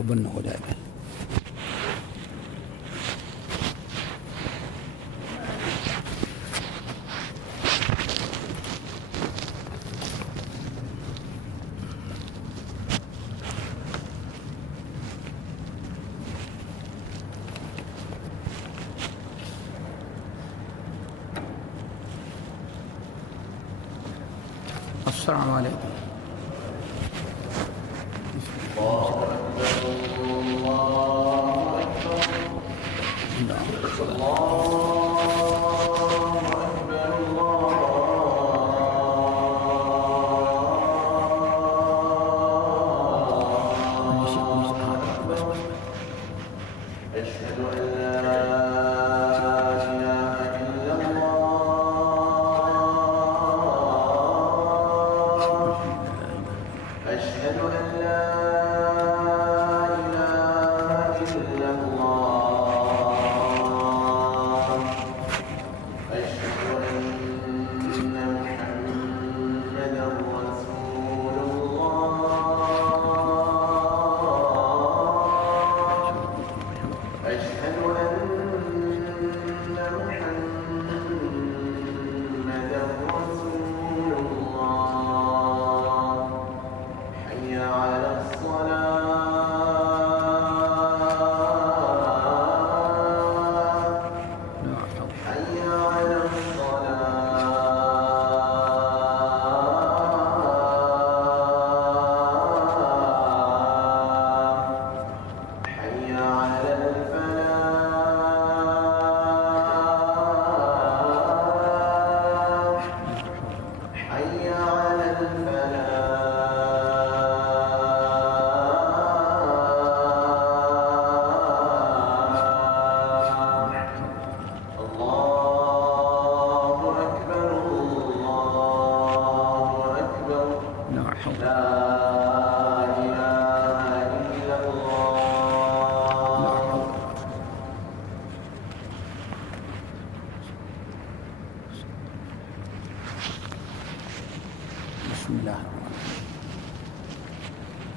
دیکھو بند ہو جائے گا. السلام علیکم.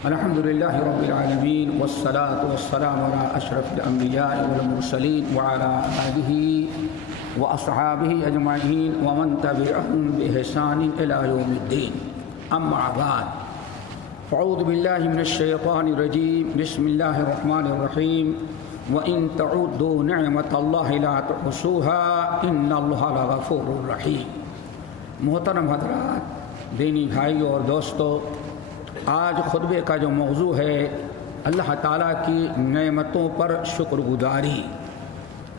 الحمد للہ رب العالمین والصلاة والسلام علی اشرف الانبیاء والمرسلین وعلی آلہ واصحابہ اجمعین ومن تبعهم بإحسان الى یوم الدین. اما بعد فاعوذ باللہ من الشیطان الرجیم. بسم اللہ الرحمن الرحیم. وَإِن تَعُدُّوا نِعْمَةَ اللَّهِ لَا تُحْصُوهَا إِنَّ اللَّهَ لَغَفُورٌ رَحِيمٌ. محترم حضرات، دینی بھائیوں اور دوستو، آج خطبے کا جو موضوع ہے اللہ تعالیٰ کی نعمتوں پر شکر گزاری.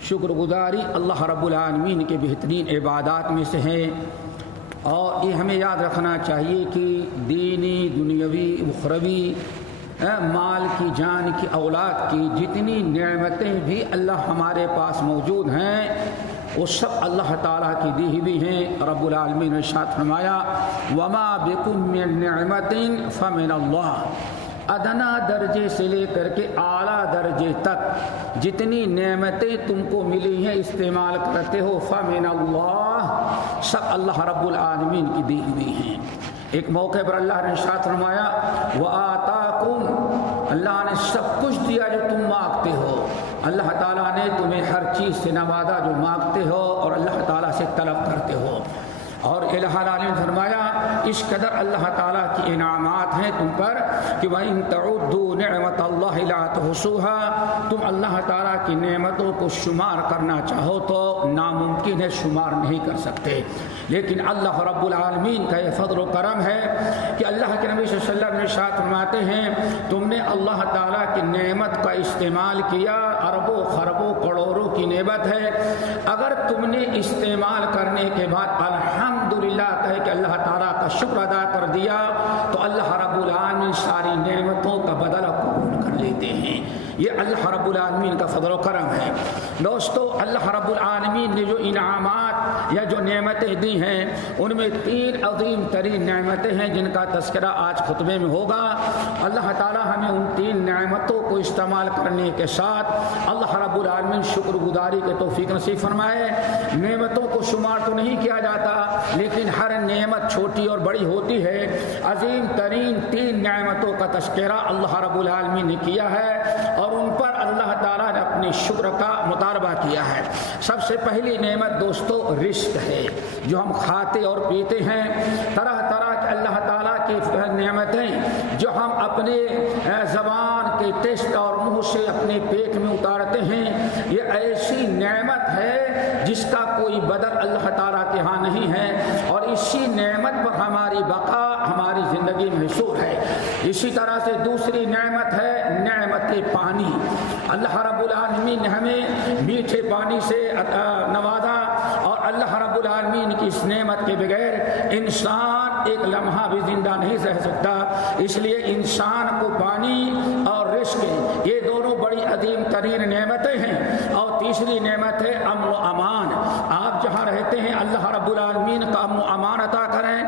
شکر گزاری اللہ رب العالمین کے بہترین عبادات میں سے ہے، اور یہ ہمیں یاد رکھنا چاہیے کہ دینی، دنیاوی، اخروی، مال کی، جان کی، اولاد کی جتنی نعمتیں بھی اللہ ہمارے پاس موجود ہیں وہ سب اللہ تعالیٰ کی دی ہوئی ہیں. رب العالمین نے ارشاد فرمایا وَمَا بِكُم مِّن نِّعْمَةٍ فَمِنَ اللَّهِ. ادنا درجے سے لے کر کے اعلیٰ درجے تک جتنی نعمتیں تم کو ملی ہیں، استعمال کرتے ہو، فَمِنَ اللَّهِ، سب اللہ رب العالمین کی دی ہوئی ہیں. ایک موقع پر اللہ نے ارشاد فرمایا وَآتَاكُمْ، اللہ نے سب کچھ دیا جو تم مانگتے ہو. اللہ تعالیٰ نے تمہیں ہر چیز سے نوازا جو مانگتے ہو اور اللہ تعالیٰ سے طلب کرتے ہو. اور الہ العالمین فرمایا اس قدر اللہ تعالیٰ کی انعامات ہیں تم پر کہ وَإِن تَعُدُّوا نِعْمَةَ اللَّهِ لَا تُحْصُوهَا، تم اللہ تعالیٰ کی نعمتوں کو شمار کرنا چاہو تو ناممکن ہے، شمار نہیں کر سکتے. لیکن اللہ رب العالمین کا یہ فضل و کرم ہے کہ اللہ کے نبی صلی اللہ علیہ وسلم نے ارشاد فرماتے ہیں تم نے اللہ تعالیٰ کی نعمت کا استعمال کیا، اربوں خربوں کروڑوں کی نعمت ہے، اگر تم نے استعمال کرنے کے بعد الحمدللہ کہہ کہ اللہ تعالیٰ کا شکر ادا کر دیا تو اللہ رب العالمین ساری نعمتوں کا بدلہ قبول کر لیتے ہیں. یہ اللہ رب العالمین کا فضل و کرم ہے۔ دوستو اللہ رب العالمین نے جو انعامات یا جو نعمتیں دی ہیں ان میں 3 عظیم ترین نعمتیں ہیں جن کا تذکرہ آج خطبے میں ہوگا۔ اللہ تعالی ہمیں ان 3 نعمتوں کو استعمال کرنے کے ساتھ اللہ رب العالمین شکر گزاری کے توفیق نصیب فرمائے۔ نعمتوں کو شمار تو نہیں کیا جاتا لیکن ہر نعمت چھوٹی اور بڑی ہوتی ہے۔ عظیم ترین 3 نعمتوں کا تذکرہ اللہ رب العالمین نے کیا ہے اور ان پر اللہ تعالیٰ نے اپنے شکر کا مطالبہ کیا ہے۔ سب سے پہلی نعمت دوستو رزق ہے جو ہم کھاتے اور پیتے ہیں۔ طرح طرح کے اللہ تعالیٰ کی نعمتیں جو ہم اپنے زبان کے ٹیسٹ اور منہ سے اپنے پیٹ میں اتارتے ہیں، یہ ایسی نعمت ہے جس کا کوئی بدل اللہ تعالیٰ کے ہاں نہیں ہے اور اسی نعمت پر ہماری بقا ہماری زندگی محصور ہے۔ اسی طرح سے دوسری نعمت ہے نعمت پانی۔ اللہ رب العالمین نے ہمیں میٹھے پانی سے نوازا اور اللہ رب العالمین کی اس نعمت کے بغیر انسان ایک لمحہ بھی زندہ نہیں رہ سکتا۔ اس لیے انسان کو پانی اور رزق یہ دونوں بڑی عظیم ترین نعمتیں ہیں۔ اور تیسری نعمت ہے امن و امان۔ آپ جہاں رہتے ہیں اللہ رب العالمین کا امن و امان عطا کریں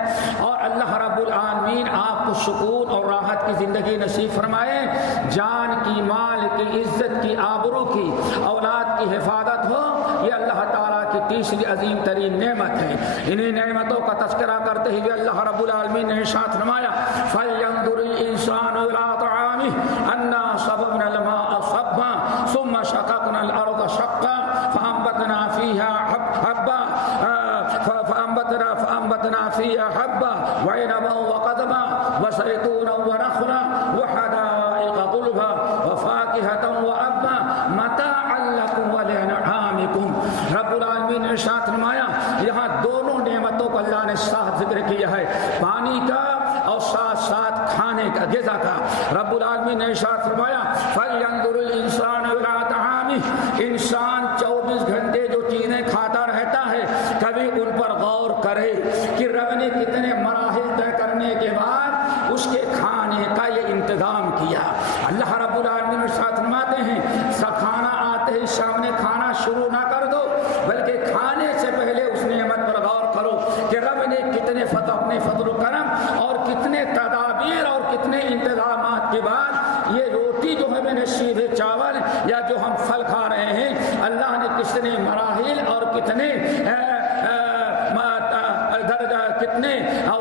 اور اللہ رب العالمین آپ کو سکون اور راحت کی زندگی نصیب فرمائے۔ جان کی، مال کی، عزت کی، آبرو کی، اولاد کی حفاظت ہو، یہ اللہ تعالیٰ کی تیسری عظیم ترین نعمت ہے۔ انہیں نعمتوں کا تذکرہ کرتے ہوئے اللہ رب العالمین نے ارشاد فرمایا فَلْيَنظُرِ الْإِنسَانُ إِلَىٰ طَعَامِهِ أَنَّا صَبَبْنَا الْمَاءَ صَبًّا ثُمَّ شَقَقْنَا الْأَرْضَ شَقًّا فَأَنبَتْنَا فِيهَا حَبًّا وَعِنَبًا وَقَضْبًا وَزَيْتُونًا وَنَخْلًا وَحَدَائِقَ غُلْبًا وَفَاكِهَةً وَأَبًّا مَتَاعًا لَكُمْ وَلِأَنْعَامِكُمْ۔ رب العالمین نے ارشاد فرمایا یہاں دونوں نعمتوں کو اللہ نے ساتھ ذکر کیا ہے، پانی کا اور ساتھ ساتھ کھانے کا، غذا کا۔ رب العالمین نے ارشاد فرمایا فَلْيَنظُرِ الْإِنسَانُ إِلَىٰ طَعَامِهِ۔ انسان 24 گھنٹے جو چیزیں کھاتا رہتا ہے کبھی ان پر غور کرے کہ رب نے کتنے مراحل طے کرنے کے بعد اس کے کھانے کا یہ انتظام کیا۔ اللہ رب العالمین ارشاد فرماتے ہیں کھانا آتے ہی سامنے کھانا شروع نہ کر دو بلکہ کھانے سے پہلے اس نعمت پر غور کرو کہ رب نے کتنے اپنے فضل و کرم اور کتنے تدابیر اور کتنے انتظامات کے بعد یہ روٹی جو ہمیں نصیب ہے، چاول یا جو ہم پھل کھا رہے ہیں، اللہ نے کتنے مراحل اور کتنے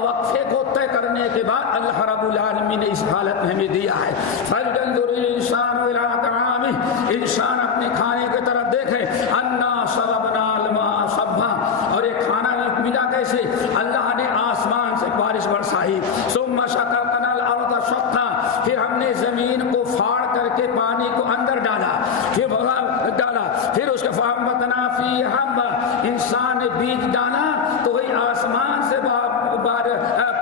وقفے کو طے کرنے کے بعد اللہ رب العالمین نے اس حالت میں ہمیں دیا ہے۔ فَلْيَنظُرِ الْإِنسَانُ إِلَىٰ طَعَامِهِ۔ انسان اپنے کھانے کی طرف دیکھے أَنَّا صَبَبْنَا الْمَاءَ صَبًّا، اور یہ کھانا ملا کیسے؟ اللہ نے آسمان سے بارش برسائی۔ ثُمَّ شَقَقْنَا الْأَرْضَ شَقًّا، پھر ہم نے زمین کو پھاڑ کر کے پانی کو اندر ڈالا، پھر اس کے فَأَنبَتْنَا فِيهَا حَبًّا، انسان نے بیج ڈالا تو وہی آسمان سے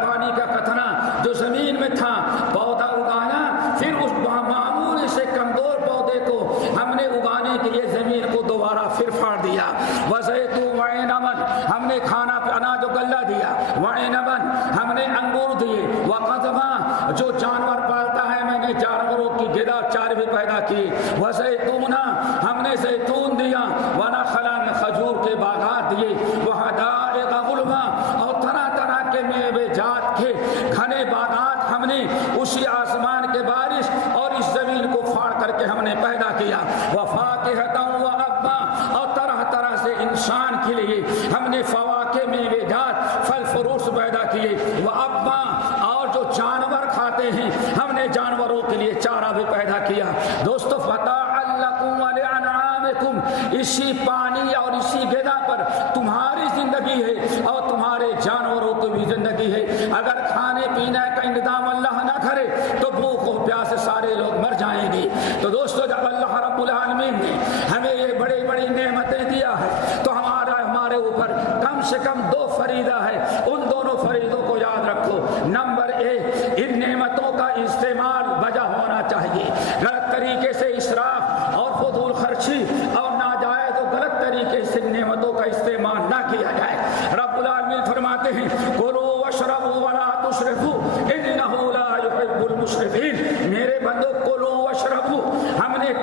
پانی کا قطرہ جو زمین میں تھا پودا اگایا، پھر اس معمول سے کمزور پودے کو ہم نے اگانے کے لیے زمین کو دوبارہ پھر پھاڑ دیا۔ وَزَيْتُونًا وَعِنَبًا، ہم نے کھانا اناج و غلہ دیا۔ وَعِنَبًا، ہم نے انگور دیے۔ وَقَضْبًا، جو جانور پالتا ہے میں نے جانوروں کی غذا چارے بھی پیدا کی۔ وَزَيْتُونًا، ہم نے زیتون دیا۔ وَنَخْلًا، کھجور کے باغات دیے۔ وَحَدَائِقَ غُلْبًا، اور طرح طرح کے میوے جات کے گھنے باغات ہم نے اسی آسمان کے بارش اور اس زمین کو پھاڑ کر کے ہم نے پیدا کیا۔ وَفَاكِهَةً وَأَبًّا، اور طرح طرح سے انسان کے لیے ہم نے فواکہ میوے جات پھل فروٹ پیدا کیے۔ وَأَبًّا، اور جو جانور کھاتے ہیں ہم نے جانوروں کے لیے چارہ بھی پیدا کیا۔ دوستو فَتَاعًا لَكُمْ وَلِأَنْعَامِكُمْ، اسی پانی اور اسی غذا پر تمہاری زندگی ہے اور تمہارے جانوروں کی بھی زندگی ہے۔ اگر کھانے پینے کا انتظام اللہ نہ کرے تو بھوک و پیاس سے سارے لوگ مر جائیں گے۔ تو دوستو جب اللہ رب العالمین نے ہمیں یہ بڑی بڑی نعمتیں دیا ہے تو ہمارے اوپر کم سے کم 2 فریضہ ہے، ان دونوں فریضوں کو یاد رکھو۔ نمبر 1، ان نعمتوں کا استعمال بجا ہونا چاہیے، غلط طریقے سے اسراف اور فضول خرچی اور ناجائز و غلط طریقے سے نعمتوں کا استعمال نہ کیا جائے۔ رب العالمین فرماتے ہیں کلوا واشربوا ولا تسرفوا انہ لا يحب المسرفین۔ میرے بندو کلوا واشربوا، ہم نے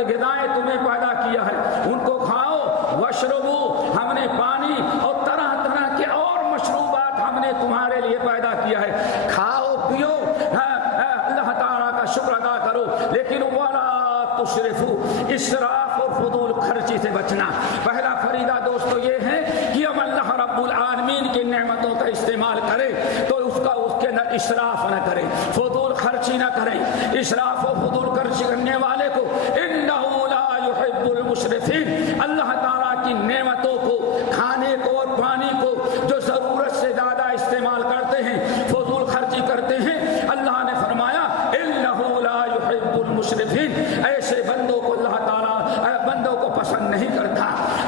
کی غذائیں تمہیں پیدا کیا ہے ان کو کھاؤ، واشربو ہم نے پانی اور طرح طرح کے اور مشروبات ہم نے تمہارے لیے پیدا کیا ہے، کھاؤ پیو، اللہ تعالیٰ کا شکر ادا کرو، لیکن ولا تسرفو، اسراف اور فضول خرچی سے بچنا۔ پہلا فریضہ دوستو یہ ہے کہ ہم اللہ رب العالمین کی نعمتوں کا استعمال کریں تو اس کے اندر اسراف نہ کریں، فضول خرچی نہ کریں۔ اسراف و فضول خرچی کرنے والے کو انہ لا یحب المسرفین، اللہ تعالیٰ کی نعمتوں کو، کھانے کو اور پانی کو جو ضرورت سے زیادہ استعمال کرتے ہیں، فضول خرچی کرتے ہیں، اللہ نے فرمایا انہ لا یحب المسرفین، ایسے بندوں کو اللہ تعالیٰ بندوں کو پسند نہیں کرتا۔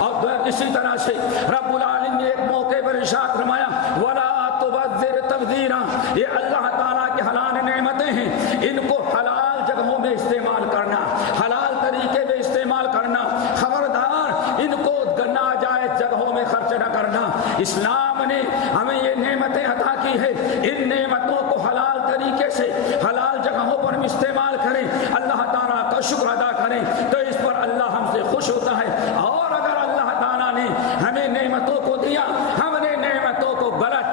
اور اسی طرح سے رب العالمین نے ایک موقع پر ارشاد فرمایا ولا تبذر تبذیرا، یہ اللہ تعالیٰ کی حلال نعمتیں ہیں، ان کو حلال جگہوں میں استعمال کرنا، حلال طریقے میں استعمال کرنا، خبردار ان کو ناجائز جگہوں میں خرچ نہ کرنا۔ اسلام نے ہمیں یہ نعمتیں عطا کی ہے، ان نعمتوں کو حلال طریقے سے حلال جگہوں پر ہم استعمال کریں، اللہ تعالیٰ کا شکر ادا کریں تو اس پر اللہ ہم سے خوش ہوتا ہے۔ اور اگر اللہ تعالیٰ نے ہمیں نعمتوں کو دیا، ہم نے نعمتوں کو غلط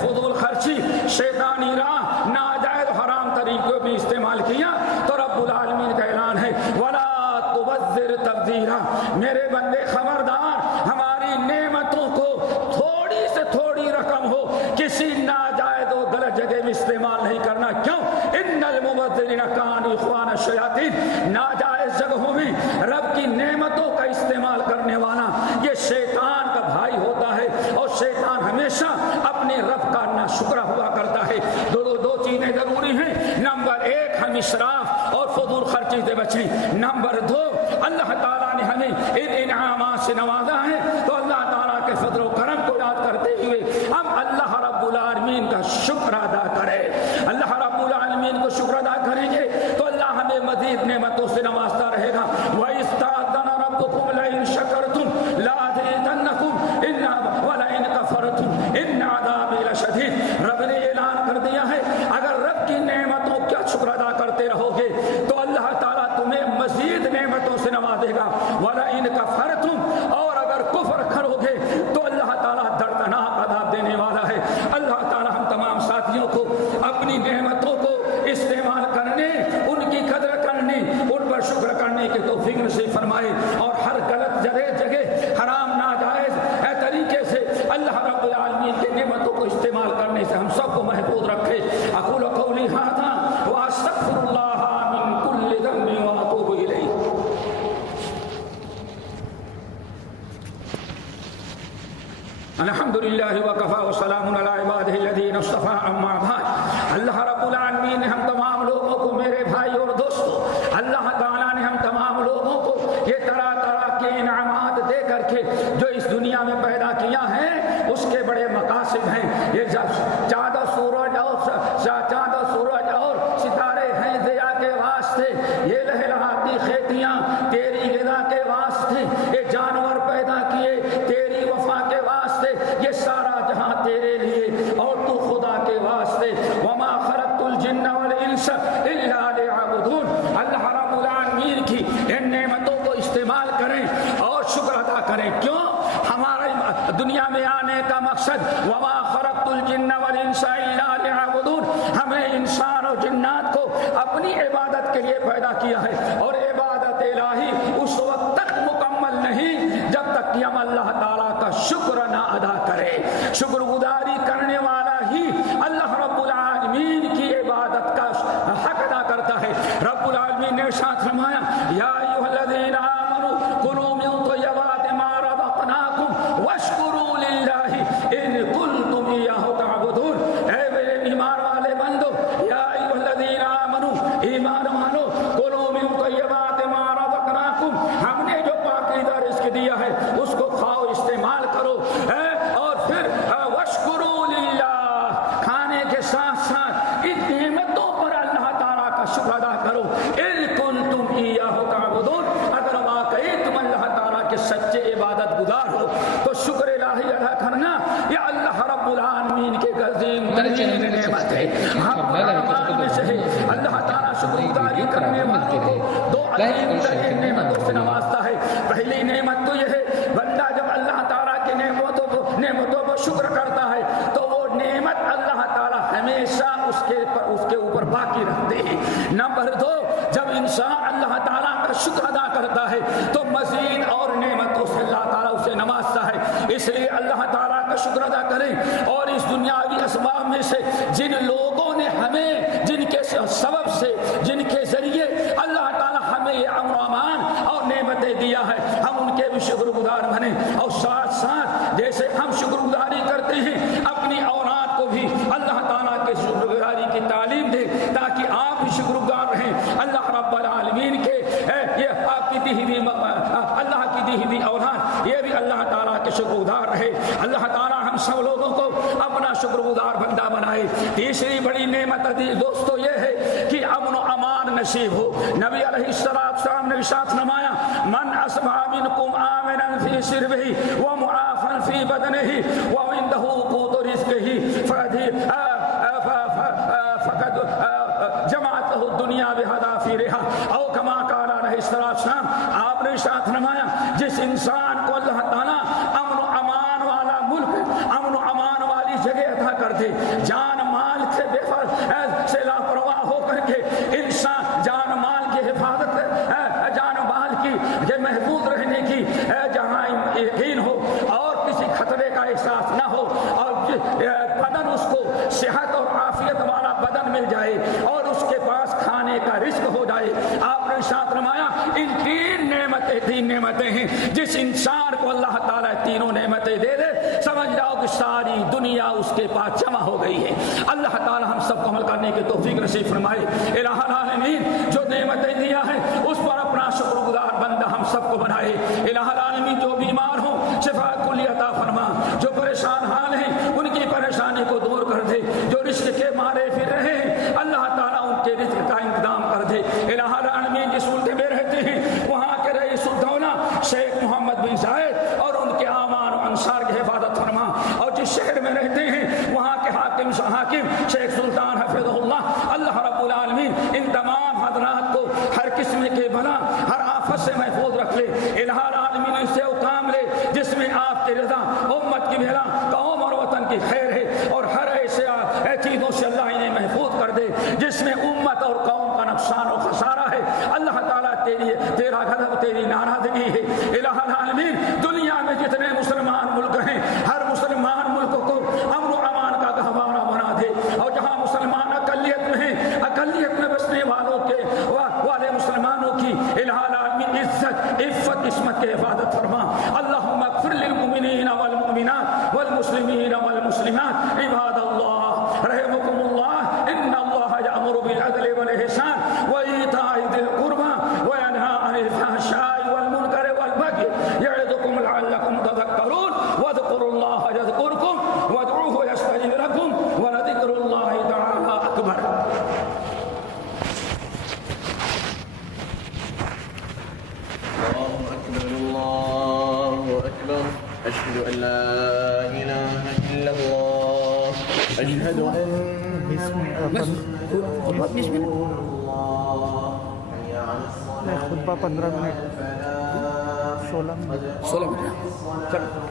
فضول خرچی، شیطانی راہ، ناجائز حرام طریقوں میں استعمال کیا تو رب العالمین کا اعلان ہے ولا تبذر تبذیرا، میرے بندے خبردار ہماری نعمتوں کو تھوڑی سے تھوڑی رقم ہو کسی ناجائز و غلط جگہ میں استعمال نہیں کرنا۔ کیوں؟ ان المبذرین کانوا اخوان الشیاطین، ناجائز جگہوں میں رب کی نعمتوں کا استعمال کرنے والا یہ شیطان کا بھائی ہوتا ہے، اور شیطان ہمیشہ اپنے رب کا ناشکرا ہوا کرتا ہے۔ دو چیزیں ضروری ہیں، نمبر ایک ہم اسراف اور فضول خرچی سے بچیں، نمبر دو اللہ تعالیٰ نے ہمیں ان انعامات سے نوازا ہے تو اللہ تعالیٰ کے فضل و کرم کو یاد کرتے ہوئے ہم اللہ رب العالمین کا شکر ادا کریں۔ اللہ رب العالمین کو شکر ادا کریں گے تو اللہ ہمیں مزید نعمتوں سے نوازتا رہے گا۔ وَإِسْتَأْذَنَ رَبُّكُمْ لَئِن شَكَرْتُمْ لَأَزِيدَنَّكُمْ وَلَئِن كَفَرْتُمْ إِنَّ عَذَابِي لَشَدِيدٌ، رب نے اعلان کر دیا ہے اگر رب کی نعمتوں کا شکر ادا کرتے رہو گے تو اللہ تعالیٰ تمہیں مزید نعمتوں سے نوازے گا۔ وَلَئِن كَفَرْتُمْ، اور اگر کفر کرو گے تو اللہ تعالیٰ دردناک عذاب دینے والا ہے۔ اللہ تعالیٰ ہم تمام ساتھیوں کو اپنی نعمتوں کو استعمال کرنے، ان کی قدر کرنے، ان پر شکر کرنے کے توفیق نصیب فرمائے، اور ہر غلط جگہ حرام ناجائز طریقے سے اللہ رب العالمین کی نعمتوں کو استعمال کرنے سے ہم سب کو محفوظ رکھے۔ اقول قولی ھذا واستغفر اللہ من کل ذنب واتوب الیہ۔ الحمدللہ وکفی وسلام علی عبادہ الذین اصطفی، اما بعد۔ اللہ رب العالمین نے ہم تمام لوگوں کو، میرے بھائی اور دوستو، اللہ تعالیٰ نے ہم تمام لوگوں کو یہ طرح طرح کے انعامات دے کر کے جو اس دنیا میں پیدا کیا ہے اس کے بڑے مقاصد ہیں۔ یہ چاند و سورج اور ستارے ہیں ضیاء کے واسطے، یہ لہلہاتی کھیتیاں تیری غذا کے واسطے، یہ جانور پیدا کیے تیری وفا کے واسطے، یہ سارا جہاں تیرے لیے اور تو خدا کے واسطے۔ وما خلقت الجن والانس الا ليعبدون، اللہ رب العالمین کی ان نعمتوں کو استعمال کریں اور شکر ادا کریں۔ کیوں؟ ہمارے دنیا میں آنے کا مقصد وما خلقت الجن والانس الا ليعبدون، ہمیں انسان اور جنات کو اپنی عبادت کے لیے پیدا کیا ہے، اور عبادت الہی اس وقت تک مکمل نہیں جب تک کہ ہم اللہ تعالیٰ کا شکر نہ ادا کریں۔ شکر گزاری کرنے والا ہی اللہ رب العالمین کی عبادت کا حق ادا کرتا ہے۔ رب العالمین نے ارشاد فرمایا یا ایھا الذین آمنوا کلوا من طیبات ما رزقناکم واشکروا للہ ان کنتم ایاہ تعبدون، اے میرے ایمان والے بندو، یا ایھا الذین آمنوا، ایمان مانو، کلوا من طیبات ما رزقناکم، ہم نے جو پاکیزہ رزق دیا ہے اس کو کھاؤ، استعمال کرو، اور پھر واشکروا للہ، کھانے کے ساتھ ساتھ ان نعمتوں پر اللہ تعالیٰ کا شکر ادا کرو۔ ان کنتم ایاہ تعبدون، اگر واقعی تم اللہ تعالیٰ کے سچے عبادت گزار ہو تو شکر الہی ادا کرنا یہ اللہ رب العالمین کے عظیم ترین نعمت ہے۔ اللہ تعالیٰ شکر گزاری کرنے والوں کو دو عظیم ترین سے نوازتا ہے۔ پہلی نعمت تو یہ ہے بندہ جب اللہ تعالیٰ کی نعمتوں پر شکر کرتا ہے تو وہ نعمت اللہ تعالیٰ ہمیشہ اس کے اوپر باقی رکھتے ہیں۔ نمبر 2، جب انسان اللہ تعالیٰ کا شکر ادا کرتا ہے تو مزید اور نعمتوں سے اللہ تعالیٰ اسے نوازتا ہے۔ اس لیے اللہ تعالیٰ کا شکر ادا کریں، اور اس دنیاوی اسباب میں سے جن لوگوں نے ہمیں، جن کے سبب سے، جن کے ذریعے اللہ تعالیٰ ہمیں یہ امن و امان اور نعمتیں دیا ہے، ہم ان کے بھی شکر گزار بنیں۔ اور ساتھ ساتھ جیسے ہم شکر گزاری کرتے ہیں اپنی اولاد کو بھی اللہ تعالیٰ کے شکر گزاری کی تعلیم دیں تاکہ آپ بھی شکر گزار رہیں۔ اللہ رب العالمین کے یہ آپ کی دی ہوئی اللہ کی دی ہوئی اولاد یہ بھی اللہ تعالیٰ کے شکر گزار رہے۔ اللہ تعالیٰ ہم سب لوگوں کو اپنا شکر گزار بندہ بنائے۔ تیسری بڑی نعمت دوستو یہ ہے کہ امن و امان نصیب ہو۔ نبی علیہ السلام نے ارشاد فرمایا من اصبح منکم آمنا فی سربہ ومعافا فی بدنہ وعنده قوت رزقہ فقد جمعت له الدنیا بحذافیرها او کما قال علیہ السلام۔ آپ نے ارشاد فرمایا جس انسان کو اللہ تعالیٰ امن و امان والا ملک، امن و امان والی جگہ عطا کر دے، جان مال سے سے لاپرواہ ہو کر کے انسان جان مال کی حفاظت، جان مال کی محفوظ رہنے کی جہاں یقین ہو اور کسی خطرے کا احساس نہ ہو، اور بدن اس کو صحت اور عافیت والا بدن مل جائے اور اس کے پاس کھانے کا رزق ہو جائے۔ آپ نے ارشاد فرمایا ان تین نعمتیں ہیں، جس انسان کو اللہ تعالیٰ تینوں نعمتیں دے دے سمجھ جاؤ کہ ساری دنیا اس کے پاس جمع ہو گئی ہے۔ اللہ تعالیٰ ہم سب کو عمل کرنے کی توفیق نصیب فرمائے۔ الہ العالمین جو نعمتیں دیا ہے اس پر اپنا شکر گزار بندہ ہم سب کو بنائے۔ الہ العالمین جو بیمار ہوں شفا کلی عطا فرما، جو پریشان حال ہیں ان کی پریشانی کو دور کر دے، جو رزق کے مارے پھر رہے ہیں اللہ تعالیٰ ان کے رزق کا انتظام کر دے۔ الہ العالمین جس ملک میں رہتے ہیں وہاں کے رئیس الدولہ شیخ محمد بن زاید اور ان کے اعوان و انصار کی حفاظت فرما، اور جس شہر میں رہتے ہیں وہاں کے حاکم شیخ سلطان حفظہ اللہ رب العالمین ان تمام حضرات کو ہر قسم کے بلا، ہر آفت سے محفوظ رکھ لے۔ الہ العالمین اس سے کام لے جس میں آپ کی رضا، امت کی بھلا، قوم اور وطن کی خیر ہے، اور ہر ایسے چیزوں سے اللہ انہیں محفوظ کر دے جس میں امت اور قوم کا نقصان و خسارہ ہے۔ اللہ تعالیٰ تیرا غضب، تیری ناراضگی ہے۔ الہ العالمین دنیا میں جتنے مسلمان ملک ہیں ہر مسلمان ملک کو امن و امان کا گہوارہ بنا دے، اور جہاں مسلمان اقلیت میں ہیں اقلیت میں بسنے والے مسلمانوں کی الہ العالمین عزت، عفت، عصمت کی حفاظت فرما۔ اللہم اغفر للمؤمنین والمؤمنات والمسلمین والمسلمات عباد اللہ رحمکم اللہ ان اللہ یأمر بالعدل والإحسان وإیتاء ذی القربى وینہی عن الفحشاء والمنکر والبغی یعظکم لعلکم تذکرون واذکروا اللہ یذکرکم وادعوہ یستجب لکم ولذکر اللہ تعالی اکبر۔ أشهد أن لا إله إلا الله أشهد أن خطبہ 15 منٹ 16 منٹ